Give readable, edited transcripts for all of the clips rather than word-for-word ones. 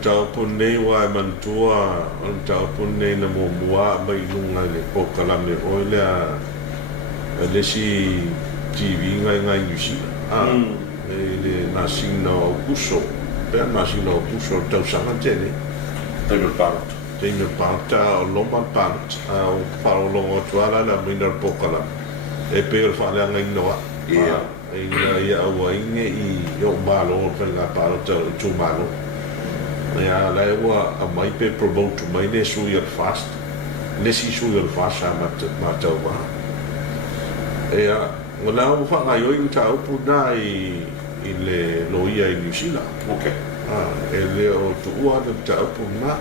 tau pune wa man tua tau pune na mo mua mai lunga le po kala me oila le si TV ngai yusi le national kuso per national kuso tau sanga tene Taylor Parta o loma part o faro longo tuala la mina po kala e pe fa la ngai noa ia wa inge I yo malo per la parta tu malo ya la wa a mai pe promote mai ne su yer fast ne si su yer fast ma ta wa ya wala u fa ga yo in ta u na I le loia I New Zealand ele o tu wa ta u na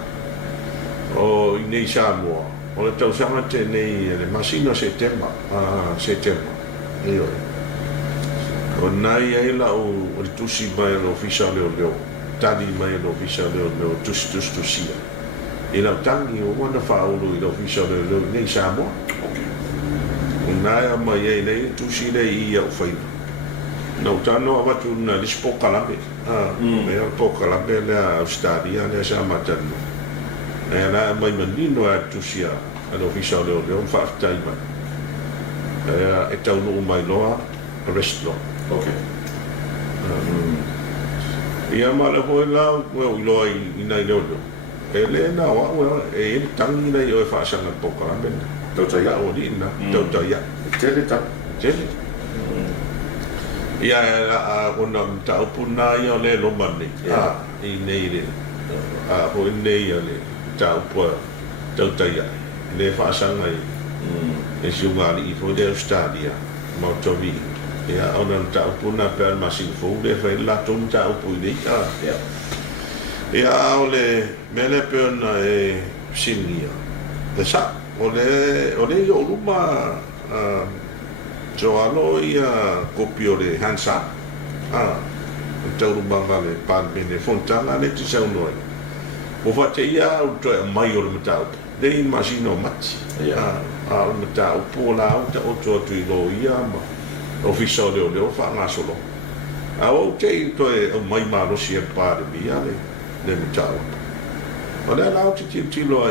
o nei Samoa o le tau sanga te nei le masina setema io o nai ai la o le tusi mai lo official leo tadi mai lo official leo tusi e la tangi o wana fa o lo official leo nei Samoa o nai mai ai nei tusi le I o fai no tano abatu na lispo kalambe me po kalambe le Australia le sama tano la mai manino a tusia ano official leo fa taima e tau no mai loa arrest lo ia mala foi la o lo ina leo ele na wa e tangi na yo fa sanga poka ben tau ya o di na tau ya tele ia ona tau puna ia le lo mani I nei le ho nei le tau po tau ya le fa sanga e siungali I fo de Australia ma tovi ia ona tau puna per masin fo le fa la ton tau pu nei ia ole mele pena e sinia de sa ole yo luma Joalo ia kopio le hansa tau luma le pan bene fontana le ti sau noi o fa te ia o to mai o le matau dei masino mati o matau po la o to lo ia ma official le fa na solo o te to e mai ma lo si pa de via le matau o le la o ti lo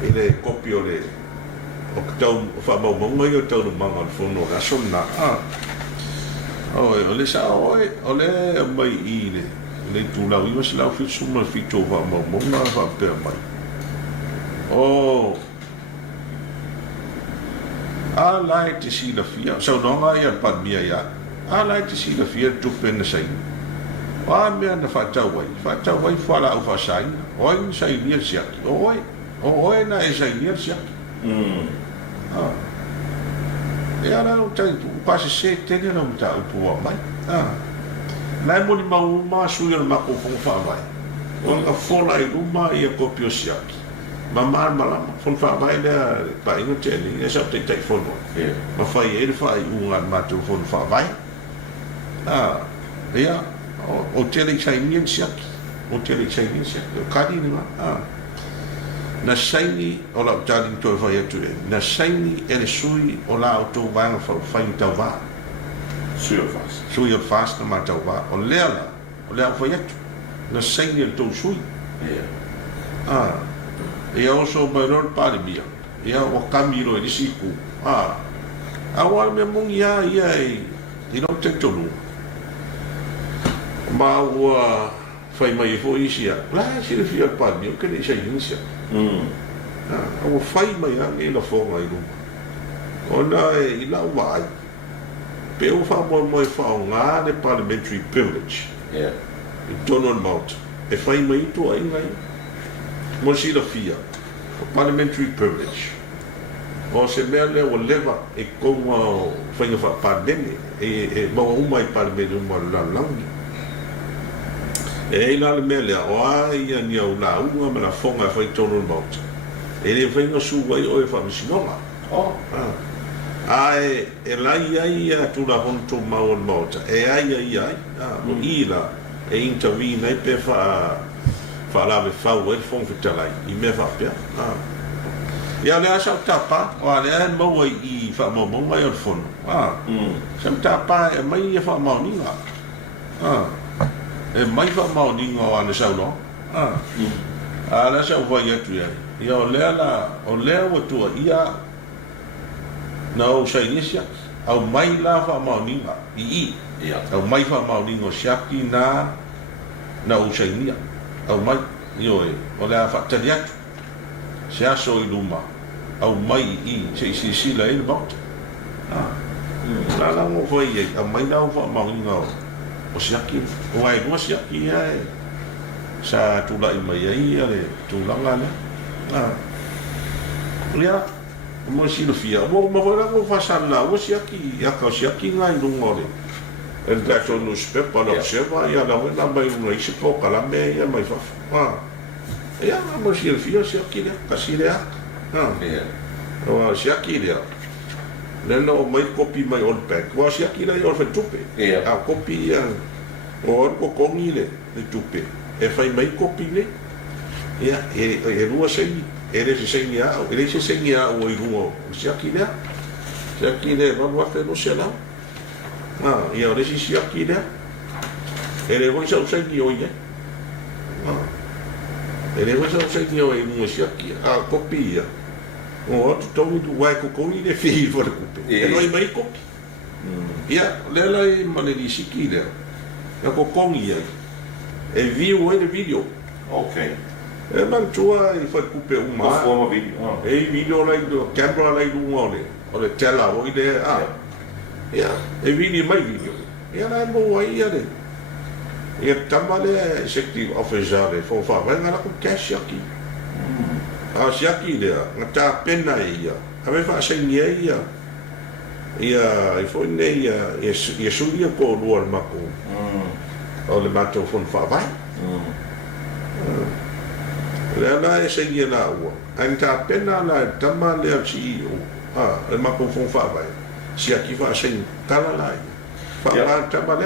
I le kopio le o tau fa mo yo tau no manga fono la sonna o le sa o le mai I le tu la wi la fi suma fi to va mo na va per mai I like to see the fear so no nga ya pa mia ya I like to see the fear to pen sai wa me na fa tau wai fa la fa sai oi sai ni sia oi na sai ni sia ya la o tai tu pa se te ne no ta po mai Lai mo ni ma su yo ma ko fa vai. O ka fola I luma ia kopio siaki. Ma mala fon fa vai le pa ingo te ni e sa te tai fono. Ma fai e fa unga ma tu fon fa vai. Ia o te le chai ni siaki. O te le chai ni siaki. O kadi ni ma. Na saini o la tali to fa ia tu. Na saini e le sui o la auto vai fa fai tau va. Sui o fast na matau va o lea fa yetu na saini el tau sui ia oso mai lor pari mia ia o kamiro e siku awal me mungi ia I no te tonu ma ua fai mai fo isia la si le fia pari mia ke le sai insia o fai mai ange la fonga I luma ona I la wai pe o fa mo fa nga de parliamentary privilege I don't about e fai mai to ai ngai mo si la fia parliamentary privilege o se mele o leva e como fai fa pandemia e mo mai parliamentary mo la langi e la mele o ai ni o la uma me la fonga fai tono about e le fai no su vai o e fa misinoma ai e lai tu la honto maon mota e ai mo ila e intervene pe fa la ve fa o fon fitalai I me fa pe ia le asa tapa o le mo I fa mo mai o fono sam tapa e mai fa mo ni mai fa mau ni ngo ana sa no ala sa va ya tu ya o le o tu ia na o sa inicia au mai la fa mau ni i au mai fa mau ni ngo shaki na o sa inia au mai io o le fa tadia sia so i luma au mai i si la il bot la mo foi e au mai na fa mau ni ngo o shaki o ai no shaki ai sa tu la i mai ai ale tu la ngana ya mo si lo fia mo fa sana o shaki ya ka shaki ngai no ngore el dato no spepa la seba ya la wena mai no i se po kala me ya mai fa ya mo si lo fia shaki le kasile o shaki le neno mai kopi mai on pack wa shaki le yo fa tupe a kopi ya o ko kongi le tupe e fai mai kopi le ya e rua sei ele se sengia o i rua shaki le va wa fe no se la ia ore si shaki le ele voi sa sengi o ye ele voi sa sengi o i no shaki a kopi ya o tu tomi tu vai ko kongi le fi for kopi e no mai kopi ia le la i mane di shiki le ya ko kongi ya e viu e video e man tua i fa kupe uma forma video e video like do camera like do ngole o le tela o ile ya e video mai video ya na mo ai ya de e tamale effective officer fo fa vai ngala ko cash aqui shaki le ngata pena ia ave fa sengia ia e foi nei e sulia ko luar mako o le mato fon fa vai la e sengia la ua anta pena la tama le CEO le mako fon fa vai si aki fa sen kala la fa tama le